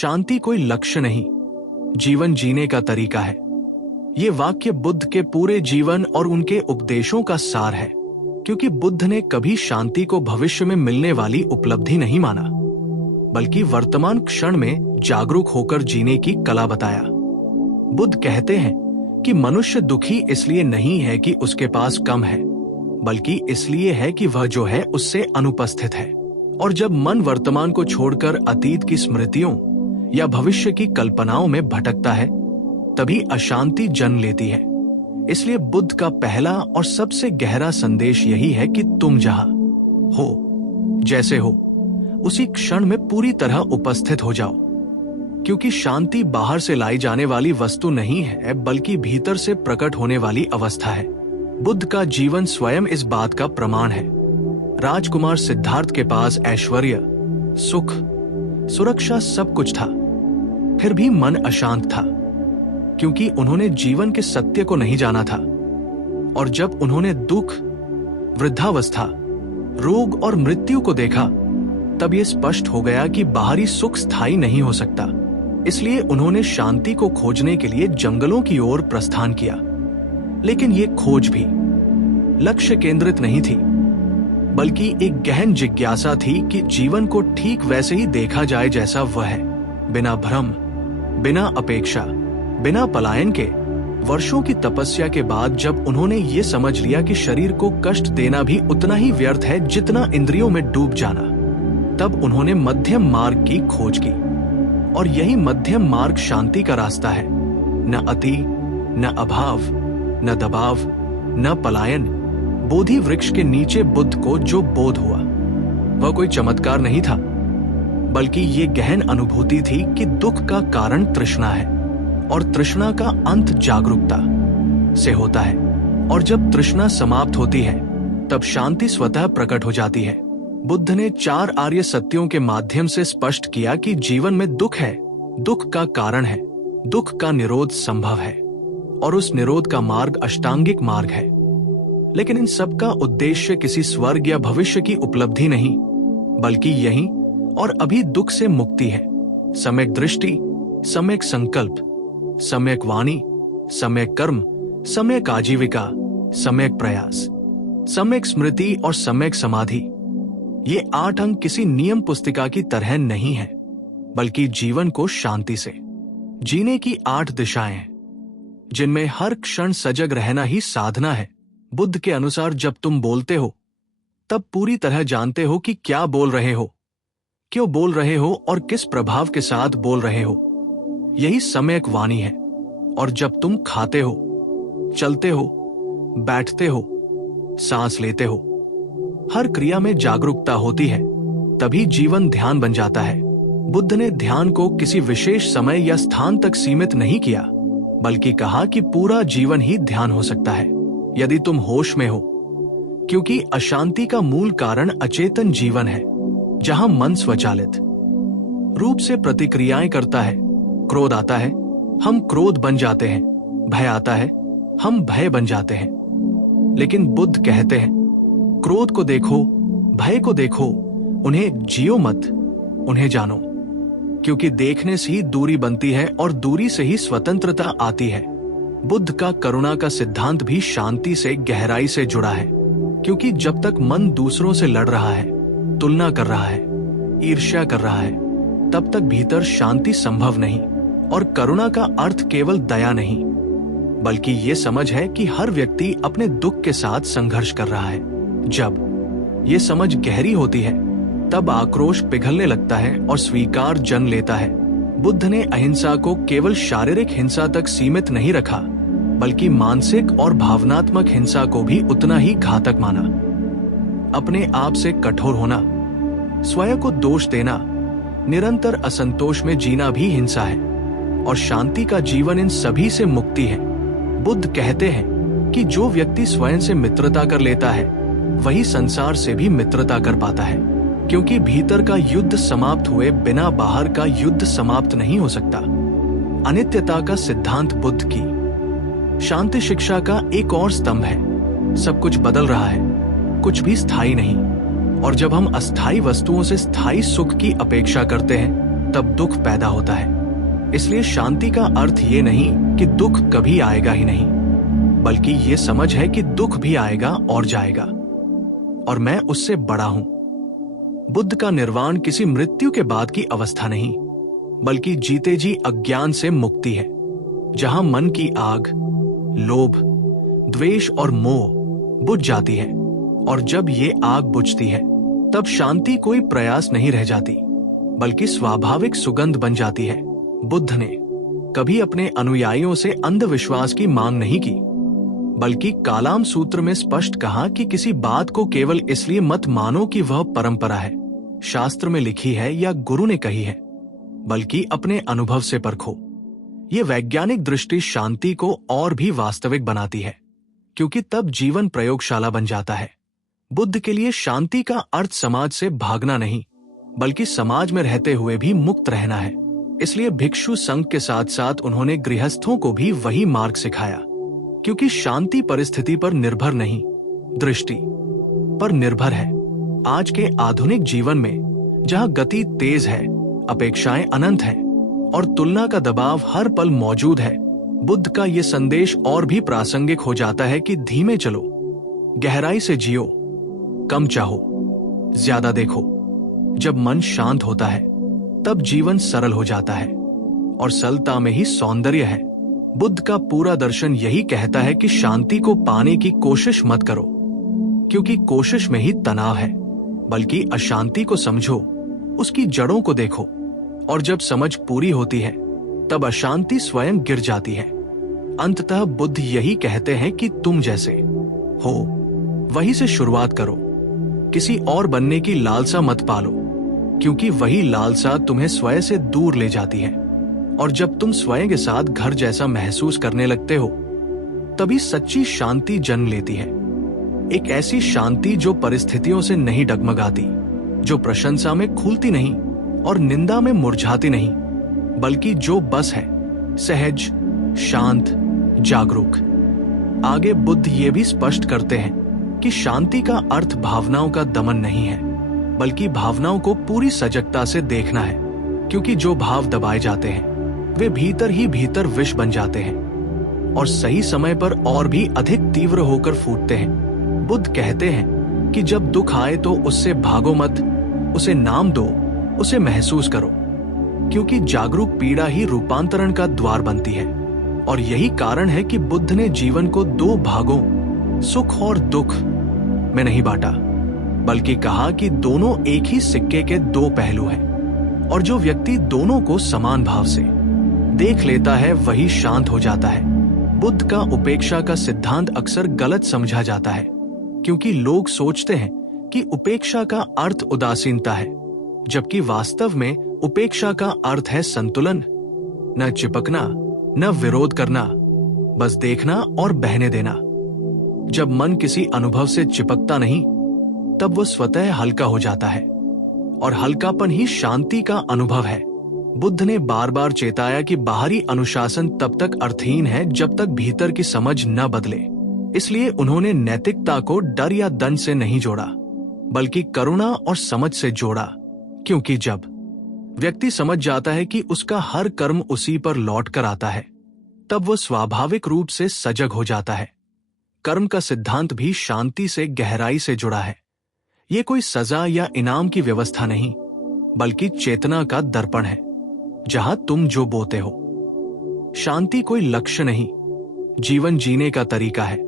शांति कोई लक्ष्य नहीं, जीवन जीने का तरीका है। ये वाक्य बुद्ध के पूरे जीवन और उनके उपदेशों का सार है, क्योंकि बुद्ध ने कभी शांति को भविष्य में मिलने वाली उपलब्धि नहीं माना, बल्कि वर्तमान क्षण में जागरूक होकर जीने की कला बताया। बुद्ध कहते हैं कि मनुष्य दुखी इसलिए नहीं है कि उसके पास कम है, बल्कि इसलिए है कि वह जो है उससे अनुपस्थित है। और जब मन वर्तमान को छोड़कर अतीत की स्मृतियों या भविष्य की कल्पनाओं में भटकता है, तभी अशांति जन्म लेती है। इसलिए बुद्ध का पहला और सबसे गहरा संदेश यही है कि तुम जहां हो, जैसे हो, उसी क्षण में पूरी तरह उपस्थित हो जाओ, क्योंकि शांति बाहर से लाई जाने वाली वस्तु नहीं है, बल्कि भीतर से प्रकट होने वाली अवस्था है। बुद्ध का जीवन स्वयं इस बात का प्रमाण है। राजकुमार सिद्धार्थ के पास ऐश्वर्य, सुख, सुरक्षा सब कुछ था, फिर भी मन अशांत था, क्योंकि उन्होंने जीवन के सत्य को नहीं जाना था। और जब उन्होंने दुख, वृद्धावस्था, रोग और मृत्यु को देखा, तब यह स्पष्ट हो गया कि बाहरी सुख स्थायी नहीं हो सकता। इसलिए उन्होंने शांति को खोजने के लिए जंगलों की ओर प्रस्थान किया। लेकिन ये खोज भी लक्ष्य केंद्रित नहीं थी, बल्कि एक गहन जिज्ञासा थी कि जीवन को ठीक वैसे ही देखा जाए जैसा वह है, बिना भ्रम, बिना अपेक्षा, बिना पलायन के। वर्षों की तपस्या के बाद जब उन्होंने ये समझ लिया कि शरीर को कष्ट देना भी उतना ही व्यर्थ है जितना इंद्रियों में डूब जाना, तब उन्होंने मध्यम मार्ग की खोज की। और यही मध्यम मार्ग शांति का रास्ता है। न अति, न अभाव, न दबाव, न पलायन। बोधि वृक्ष के नीचे बुद्ध को जो बोध हुआ, वह कोई चमत्कार नहीं था, बल्कि ये गहन अनुभूति थी कि दुख का कारण तृष्णा है, और तृष्णा का अंत जागरूकता से होता है। और जब तृष्णा समाप्त होती है, तब शांति स्वतः प्रकट हो जाती है। बुद्ध ने 4 आर्य सत्यों के माध्यम से स्पष्ट किया कि जीवन में दुख है, दुख का कारण है, दुख का निरोध संभव है, और उस निरोध का मार्ग अष्टांगिक मार्ग है। लेकिन इन सब का उद्देश्य किसी स्वर्ग या भविष्य की उपलब्धि नहीं, बल्कि यही और अभी दुख से मुक्ति है। सम्यक दृष्टि, सम्यक संकल्प, सम्यक वाणी, सम्यक कर्म, सम्यक आजीविका, सम्यक प्रयास, सम्यक स्मृति और सम्यक समाधि। ये 8 अंग किसी नियम पुस्तिका की तरह नहीं है, बल्कि जीवन को शांति से जीने की 8 दिशाएं हैं, जिनमें हर क्षण सजग रहना ही साधना है। बुद्ध के अनुसार जब तुम बोलते हो, तब पूरी तरह जानते हो कि क्या बोल रहे हो, क्यों बोल रहे हो और किस प्रभाव के साथ बोल रहे हो। यही सम्यक वाणी है। और जब तुम खाते हो, चलते हो, बैठते हो, सांस लेते हो, हर क्रिया में जागरूकता होती है, तभी जीवन ध्यान बन जाता है। बुद्ध ने ध्यान को किसी विशेष समय या स्थान तक सीमित नहीं किया, बल्कि कहा कि पूरा जीवन ही ध्यान हो सकता है, यदि तुम होश में हो। क्योंकि अशांति का मूल कारण अचेतन जीवन है, जहां मन स्वचालित रूप से प्रतिक्रियाएं करता है। क्रोध आता है, हम क्रोध बन जाते हैं, भय आता है, हम भय बन जाते हैं। लेकिन बुद्ध कहते हैं, क्रोध को देखो, भय को देखो, उन्हें जियो मत, उन्हें जानो, क्योंकि देखने से ही दूरी बनती है और दूरी से ही स्वतंत्रता आती है। बुद्ध का करुणा का सिद्धांत भी शांति से गहराई से जुड़ा है, क्योंकि जब तक मन दूसरों से लड़ रहा है, तुलना कर रहा है, ईर्ष्या कर रहा है, तब तक भीतर शांति संभव नहीं। और करुणा का अर्थ केवल दया नहीं, बल्कि ये समझ है कि हर व्यक्ति अपने दुख के साथ संघर्ष कर रहा है। जब ये समझ गहरी होती है, तब आक्रोश पिघलने लगता है और स्वीकार जन्म लेता है। बुद्ध ने अहिंसा को केवल शारीरिक हिंसा तक सीमित नहीं रखा, बल्कि मानसिक और भावनात्मक हिंसा को भी उतना ही घातक माना। अपने आप से कठोर होना, स्वयं को दोष देना, निरंतर असंतोष में जीना भी हिंसा है, और शांति का जीवन इन सभी से मुक्ति है। बुद्ध कहते हैं कि जो व्यक्ति स्वयं से मित्रता कर लेता है, वही संसार से भी मित्रता कर पाता है, क्योंकि भीतर का युद्ध समाप्त हुए बिना बाहर का युद्ध समाप्त नहीं हो सकता। अनित्यता का सिद्धांत बुद्ध की शांति शिक्षा का एक और स्तंभ है। सब कुछ बदल रहा है, कुछ भी स्थायी नहीं, और जब हम अस्थायी वस्तुओं से स्थायी सुख की अपेक्षा करते हैं, तब दुख पैदा होता है। इसलिए शांति का अर्थ ये नहीं कि दुख कभी आएगा ही नहीं, बल्कि ये समझ है कि दुख भी आएगा और जाएगा, और मैं उससे बड़ा हूं। बुद्ध का निर्वाण किसी मृत्यु के बाद की अवस्था नहीं, बल्कि जीते जी अज्ञान से मुक्ति है, जहां मन की आग, लोभ, द्वेष और मोह बुझ जाती है। और जब ये आग बुझती है, तब शांति कोई प्रयास नहीं रह जाती, बल्कि स्वाभाविक सुगंध बन जाती है। बुद्ध ने कभी अपने अनुयायियों से अंधविश्वास की मांग नहीं की, बल्कि कालाम सूत्र में स्पष्ट कहा कि किसी बात को केवल इसलिए मत मानो कि वह परंपरा है, शास्त्र में लिखी है या गुरु ने कही है, बल्कि अपने अनुभव से परखो। ये वैज्ञानिक दृष्टि शांति को और भी वास्तविक बनाती है, क्योंकि तब जीवन प्रयोगशाला बन जाता है। बुद्ध के लिए शांति का अर्थ समाज से भागना नहीं, बल्कि समाज में रहते हुए भी मुक्त रहना है। इसलिए भिक्षु संघ के साथ साथ उन्होंने गृहस्थों को भी वही मार्ग सिखाया, क्योंकि शांति परिस्थिति पर निर्भर नहीं, दृष्टि पर निर्भर है। आज के आधुनिक जीवन में जहां गति तेज है, अपेक्षाएं अनंत हैं और तुलना का दबाव हर पल मौजूद है, बुद्ध का ये संदेश और भी प्रासंगिक हो जाता है कि धीमे चलो, गहराई से जियो, कम चाहो, ज्यादा देखो। जब मन शांत होता है, तब जीवन सरल हो जाता है, और सरलता में ही सौंदर्य है। बुद्ध का पूरा दर्शन यही कहता है कि शांति को पाने की कोशिश मत करो, क्योंकि कोशिश में ही तनाव है, बल्कि अशांति को समझो, उसकी जड़ों को देखो, और जब समझ पूरी होती है, तब अशांति स्वयं गिर जाती है। अंततः बुद्ध यही कहते हैं कि तुम जैसे हो वही से शुरुआत करो। किसी और बनने की लालसा मत पालो, क्योंकि वही लालसा तुम्हें स्वयं से दूर ले जाती है। और जब तुम स्वयं के साथ घर जैसा महसूस करने लगते हो, तभी सच्ची शांति जन्म लेती है। एक ऐसी शांति जो परिस्थितियों से नहीं डगमगाती, जो प्रशंसा में खूलती नहीं और निंदा में मुरझाती नहीं, बल्कि जो बस है सहज, शांत, जागरूक। आगे बुद्ध ये भी स्पष्ट करते हैं कि शांति का अर्थ भावनाओं का दमन नहीं है, बल्कि भावनाओं को पूरी सजगता से देखना है, क्योंकि जो भाव दबाए जाते हैं वे भीतर ही भीतर विष बन जाते हैं और सही समय पर और भी अधिक तीव्र होकर फूटते हैं। बुद्ध कहते हैं कि जब दुख आए तो उससे भागो मत, उसे नाम दो, उसे महसूस करो, क्योंकि जागरूक पीड़ा ही रूपांतरण का द्वार बनती है। और यही कारण है कि बुद्ध ने जीवन को दो भागों, सुख और दुख, में नहीं बांटा, बल्कि कहा कि दोनों एक ही सिक्के के दो पहलू हैं, और जो व्यक्ति दोनों को समान भाव से देख लेता है वही शांत हो जाता है। बुद्ध का उपेक्षा का सिद्धांत अक्सर गलत समझा जाता है, क्योंकि लोग सोचते हैं कि उपेक्षा का अर्थ उदासीनता है, जबकि वास्तव में उपेक्षा का अर्थ है संतुलन, न चिपकना, न विरोध करना, बस देखना और बहने देना। जब मन किसी अनुभव से चिपकता नहीं, तब वो स्वतः हल्का हो जाता है, और हल्कापन ही शांति का अनुभव है। बुद्ध ने बार बार चेताया कि बाहरी अनुशासन तब तक अर्थहीन है जब तक भीतर की समझ न बदले। इसलिए उन्होंने नैतिकता को डर या दंड से नहीं जोड़ा, बल्कि करुणा और समझ से जोड़ा, क्योंकि जब व्यक्ति समझ जाता है कि उसका हर कर्म उसी पर लौट कर आता है, तब वो स्वाभाविक रूप से सजग हो जाता है। कर्म का सिद्धांत भी शांति से गहराई से जुड़ा है। ये कोई सजा या इनाम की व्यवस्था नहीं, बल्कि चेतना का दर्पण है, जहां तुम जो बोते हो। शांति कोई लक्ष्य नहीं, जीवन जीने का तरीका है।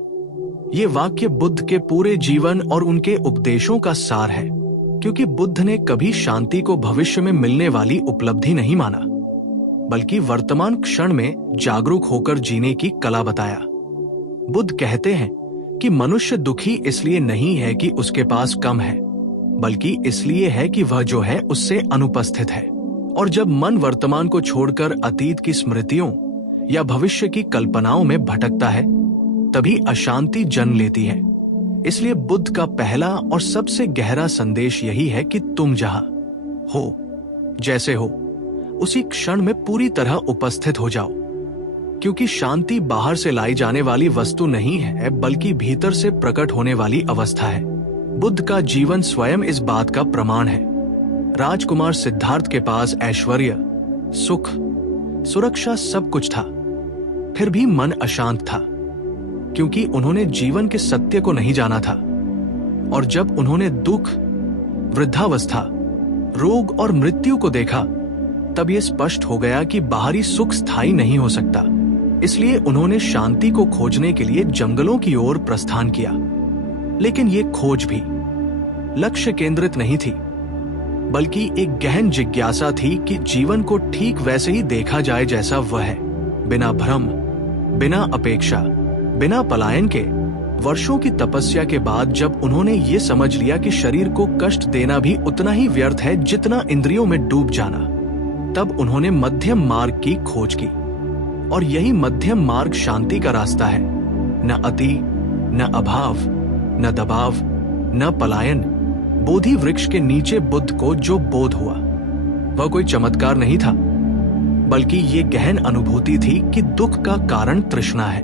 ये वाक्य बुद्ध के पूरे जीवन और उनके उपदेशों का सार है, क्योंकि बुद्ध ने कभी शांति को भविष्य में मिलने वाली उपलब्धि नहीं माना, बल्कि वर्तमान क्षण में जागरूक होकर जीने की कला बताया। बुद्ध कहते हैं कि मनुष्य दुखी इसलिए नहीं है कि उसके पास कम है, बल्कि इसलिए है कि वह जो है उससे अनुपस्थित है। और जब मन वर्तमान को छोड़कर अतीत की स्मृतियों या भविष्य की कल्पनाओं में भटकता है, तभी अशांति जन्म लेती है। इसलिए बुद्ध का पहला और सबसे गहरा संदेश यही है कि तुम जहां हो, जैसे हो, उसी क्षण में पूरी तरह उपस्थित हो जाओ, क्योंकि शांति बाहर से लाई जाने वाली वस्तु नहीं है, बल्कि भीतर से प्रकट होने वाली अवस्था है। बुद्ध का जीवन स्वयं इस बात का प्रमाण है। राजकुमार सिद्धार्थ के पास ऐश्वर्य, सुख, सुरक्षा सब कुछ था, फिर भी मन अशांत था, क्योंकि उन्होंने जीवन के सत्य को नहीं जाना था। और जब उन्होंने दुख, वृद्धावस्था, रोग और मृत्यु को देखा, तब यह स्पष्ट हो गया कि बाहरी सुख स्थायी नहीं हो सकता। इसलिए उन्होंने शांति को खोजने के लिए जंगलों की ओर प्रस्थान किया। लेकिन ये खोज भी लक्ष्य केंद्रित नहीं थी, बल्कि एक गहन जिज्ञासा थी कि जीवन को ठीक वैसे ही देखा जाए जैसा वह है, बिना भ्रम, बिना अपेक्षा, बिना पलायन के। वर्षों की तपस्या के बाद जब उन्होंने ये समझ लिया कि शरीर को कष्ट देना भी उतना ही व्यर्थ है जितना इंद्रियों में डूब जाना, तब उन्होंने मध्यम मार्ग की खोज की। और यही मध्यम मार्ग शांति का रास्ता है। न अति, न अभाव, न दबाव, न पलायन। बोधि वृक्ष के नीचे बुद्ध को जो बोध हुआ वह कोई चमत्कार नहीं था, बल्कि ये गहन अनुभूति थी कि दुख का कारण तृष्णा है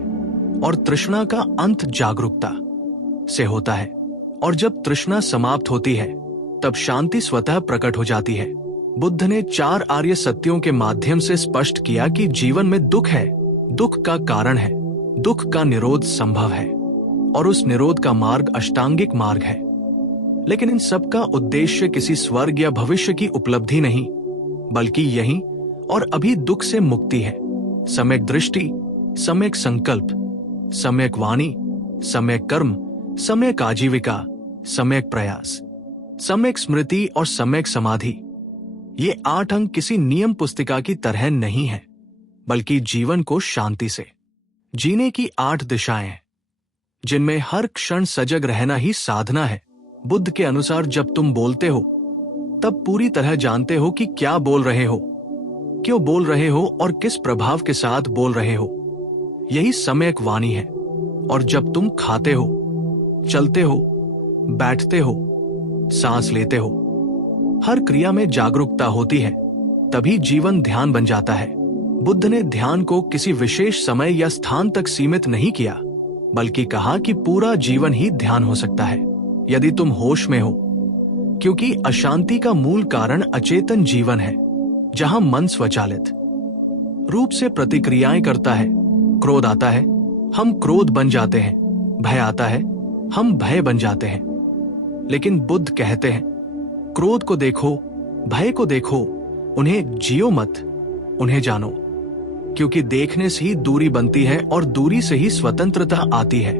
और तृष्णा का अंत जागरूकता से होता है। और जब तृष्णा समाप्त होती है तब शांति स्वतः प्रकट हो जाती है। बुद्ध ने 4 आर्य सत्यों के माध्यम से स्पष्ट किया कि जीवन में दुख है, दुख का कारण है, दुख का निरोध संभव है और उस निरोध का मार्ग अष्टांगिक मार्ग है। लेकिन इन सब का उद्देश्य किसी स्वर्ग या भविष्य की उपलब्धि नहीं, बल्कि यही और अभी दुख से मुक्ति है। सम्यक दृष्टि, सम्यक संकल्प, सम्यक वाणी, सम्यक कर्म, सम्यक आजीविका, सम्यक प्रयास, सम्यक स्मृति और सम्यक समाधि। ये 8 अंग किसी नियम पुस्तिका की तरह नहीं है, बल्कि जीवन को शांति से जीने की 8 दिशाएं हैं, जिनमें हर क्षण सजग रहना ही साधना है। बुद्ध के अनुसार जब तुम बोलते हो तब पूरी तरह जानते हो कि क्या बोल रहे हो, क्यों बोल रहे हो और किस प्रभाव के साथ बोल रहे हो। यही सम्यक वाणी है। और जब तुम खाते हो, चलते हो, बैठते हो, सांस लेते हो, हर क्रिया में जागरूकता होती है, तभी जीवन ध्यान बन जाता है। बुद्ध ने ध्यान को किसी विशेष समय या स्थान तक सीमित नहीं किया, बल्कि कहा कि पूरा जीवन ही ध्यान हो सकता है यदि तुम होश में हो, क्योंकि अशांति का मूल कारण अचेतन जीवन है, जहां मन स्वचालित रूप से प्रतिक्रियाएं करता है। क्रोध आता है, हम क्रोध बन जाते हैं, भय आता है, हम भय बन जाते हैं। लेकिन बुद्ध कहते हैं, क्रोध को देखो, भय को देखो, उन्हें जियो मत, उन्हें जानो, क्योंकि देखने से ही दूरी बनती है और दूरी से ही स्वतंत्रता आती है।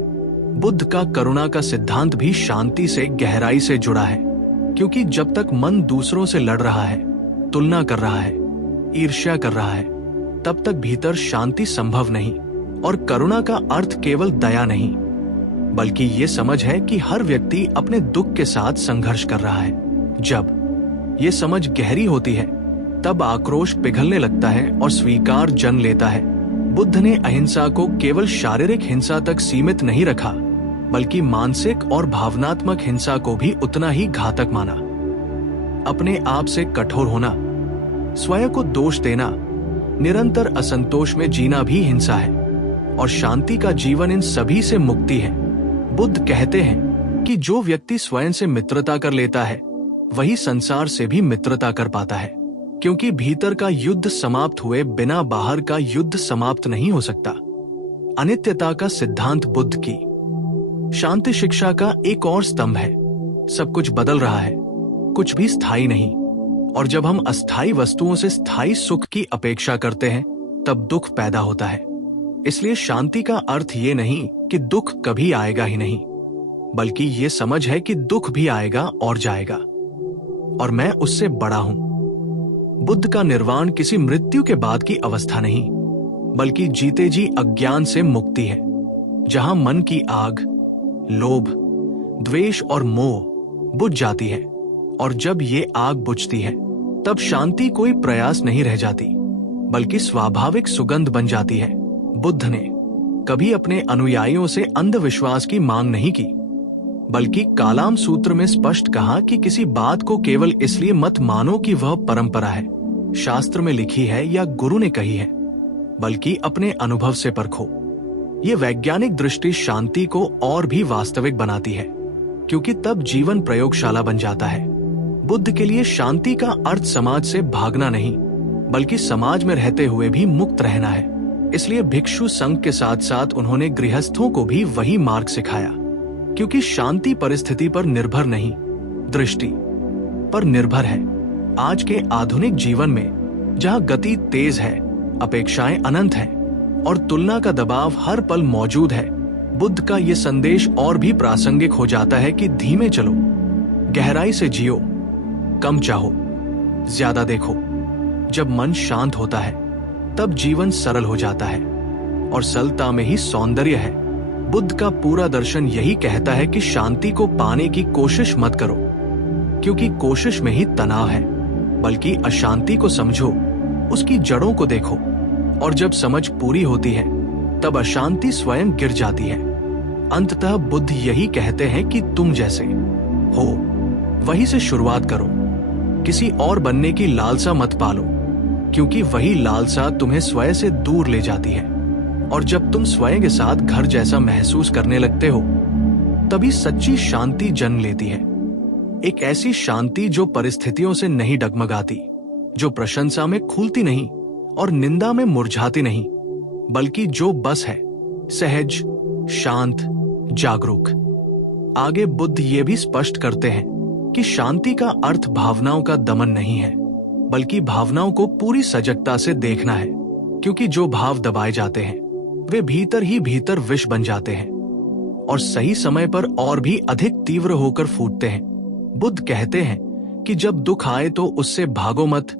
बुद्ध का करुणा का सिद्धांत भी शांति से गहराई से जुड़ा है, क्योंकि जब तक मन दूसरों से लड़ रहा है, तुलना कर रहा है, ईर्ष्या कर रहा है, तब तक भीतर शांति संभव नहीं। और करुणा का अर्थ केवल दया नहीं, बल्कि ये समझ है कि हर व्यक्ति अपने दुख के साथ संघर्ष कर रहा है। जब ये समझ गहरी होती है, तब आक्रोश पिघलने लगता है और स्वीकार जन्म लेता है। बुद्ध ने अहिंसा को केवल शारीरिक हिंसा तक सीमित नहीं रखा, बल्कि मानसिक और भावनात्मक हिंसा को भी उतना ही घातक माना। अपने आप से कठोर होना, स्वयं को दोष देना, निरंतर असंतोष में जीना भी हिंसा है, और शांति का जीवन इन सभी से मुक्ति है। बुद्ध कहते हैं कि जो व्यक्ति स्वयं से मित्रता कर लेता है, वही संसार से भी मित्रता कर पाता है, क्योंकि भीतर का युद्ध समाप्त हुए बिना बाहर का युद्ध समाप्त नहीं हो सकता। अनित्यता का सिद्धांत बुद्ध की शांति शिक्षा का एक और स्तंभ है। सब कुछ बदल रहा है, कुछ भी स्थायी नहीं, और जब हम अस्थायी वस्तुओं से स्थायी सुख की अपेक्षा करते हैं, तब दुख पैदा होता है। इसलिए शांति का अर्थ ये नहीं कि दुख कभी आएगा ही नहीं, बल्कि ये समझ है कि दुख भी आएगा और जाएगा, और मैं उससे बड़ा हूं। बुद्ध का निर्वाण किसी मृत्यु के बाद की अवस्था नहीं, बल्कि जीते जी अज्ञान से मुक्ति है, जहां मन की आग, लोभ, द्वेष और मोह बुझ जाती है। और जब ये आग बुझती है, तब शांति कोई प्रयास नहीं रह जाती, बल्कि स्वाभाविक सुगंध बन जाती है। बुद्ध ने कभी अपने अनुयायियों से अंधविश्वास की मांग नहीं की, बल्कि कालाम सूत्र में स्पष्ट कहा कि किसी बात को केवल इसलिए मत मानो कि वह परंपरा है, शास्त्र में लिखी है या गुरु ने कही है, बल्कि अपने अनुभव से परखो। ये वैज्ञानिक दृष्टि शांति को और भी वास्तविक बनाती है, क्योंकि तब जीवन प्रयोगशाला बन जाता है। बुद्ध के लिए शांति का अर्थ समाज से भागना नहीं, बल्कि समाज में रहते हुए भी मुक्त रहना है। इसलिए भिक्षु संघ के साथ साथ उन्होंने गृहस्थों को भी वही मार्ग सिखाया, क्योंकि शांति परिस्थिति पर निर्भर नहीं, दृष्टि पर निर्भर है। आज के आधुनिक जीवन में जहां गति तेज है, अपेक्षाएं अनंत हैं और तुलना का दबाव हर पल मौजूद है, बुद्ध का ये संदेश और भी प्रासंगिक हो जाता है कि धीमे चलो, गहराई से जियो, कम चाहो, ज्यादा देखो। जब मन शांत होता है तब जीवन सरल हो जाता है और सरलता में ही सौंदर्य है। बुद्ध का पूरा दर्शन यही कहता है कि शांति को पाने की कोशिश मत करो, क्योंकि कोशिश में ही तनाव है, बल्कि अशांति को समझो, उसकी जड़ों को देखो, और जब समझ पूरी होती है तब अशांति स्वयं गिर जाती है। अंततः बुद्ध यही कहते हैं कि तुम जैसे हो वही से शुरुआत करो, किसी और बनने की लालसा मत पालो, क्योंकि वही लालसा तुम्हें स्वयं से दूर ले जाती है। और जब तुम स्वयं के साथ घर जैसा महसूस करने लगते हो, तभी सच्ची शांति जन्म लेती है। एक ऐसी शांति जो परिस्थितियों से नहीं डगमगाती, जो प्रशंसा में खूलती नहीं और निंदा में मुरझाती नहीं, बल्कि जो बस है सहज, शांत, जागरूक। आगे बुद्ध ये भी स्पष्ट करते हैं कि शांति का अर्थ भावनाओं का दमन नहीं है, बल्कि भावनाओं को पूरी सजगता से देखना है, क्योंकि जो भाव दबाए जाते हैं वे भीतर ही भीतर विष बन जाते हैं और सही समय पर और भी अधिक तीव्र होकर फूटते हैं। बुद्ध कहते हैं कि जब दुख आए तो उससे भागो मत,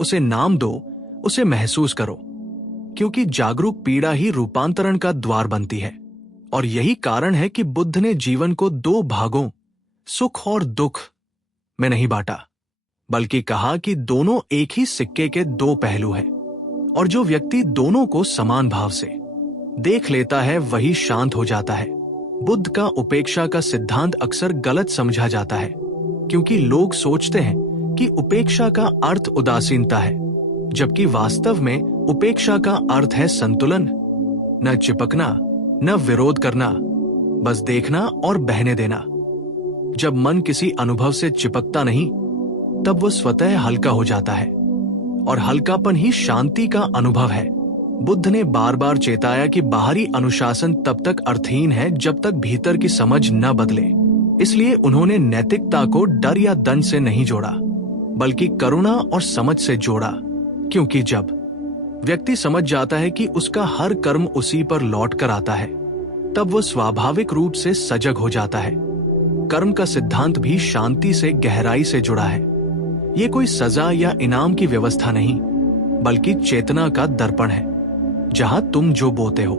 उसे नाम दो, उसे महसूस करो, क्योंकि जागरूक पीड़ा ही रूपांतरण का द्वार बनती है। और यही कारण है कि बुद्ध ने जीवन को दो भागों, सुख और दुख, में नहीं बांटा, बल्कि कहा कि दोनों एक ही सिक्के के दो पहलू हैं, और जो व्यक्ति दोनों को समान भाव से देख लेता है वही शांत हो जाता है। बुद्ध का उपेक्षा का सिद्धांत अक्सर गलत समझा जाता है, क्योंकि लोग सोचते हैं कि उपेक्षा का अर्थ उदासीनता है, जबकि वास्तव में उपेक्षा का अर्थ है संतुलन, न चिपकना, न विरोध करना, बस देखना और बहने देना। जब मन किसी अनुभव से चिपकता नहीं, तब वो स्वतः हल्का हो जाता है, और हल्कापन ही शांति का अनुभव है। बुद्ध ने बार बार चेताया कि बाहरी अनुशासन तब तक अर्थहीन है जब तक भीतर की समझ न बदले। इसलिए उन्होंने नैतिकता को डर या दंड से नहीं जोड़ा, बल्कि करुणा और समझ से जोड़ा, क्योंकि जब व्यक्ति समझ जाता है कि उसका हर कर्म उसी पर लौट कर आता है, तब वो स्वाभाविक रूप से सजग हो जाता है। कर्म का सिद्धांत भी शांति से गहराई से जुड़ा है। ये कोई सजा या इनाम की व्यवस्था नहीं, बल्कि चेतना का दर्पण है। जहां तुम जो बोते हो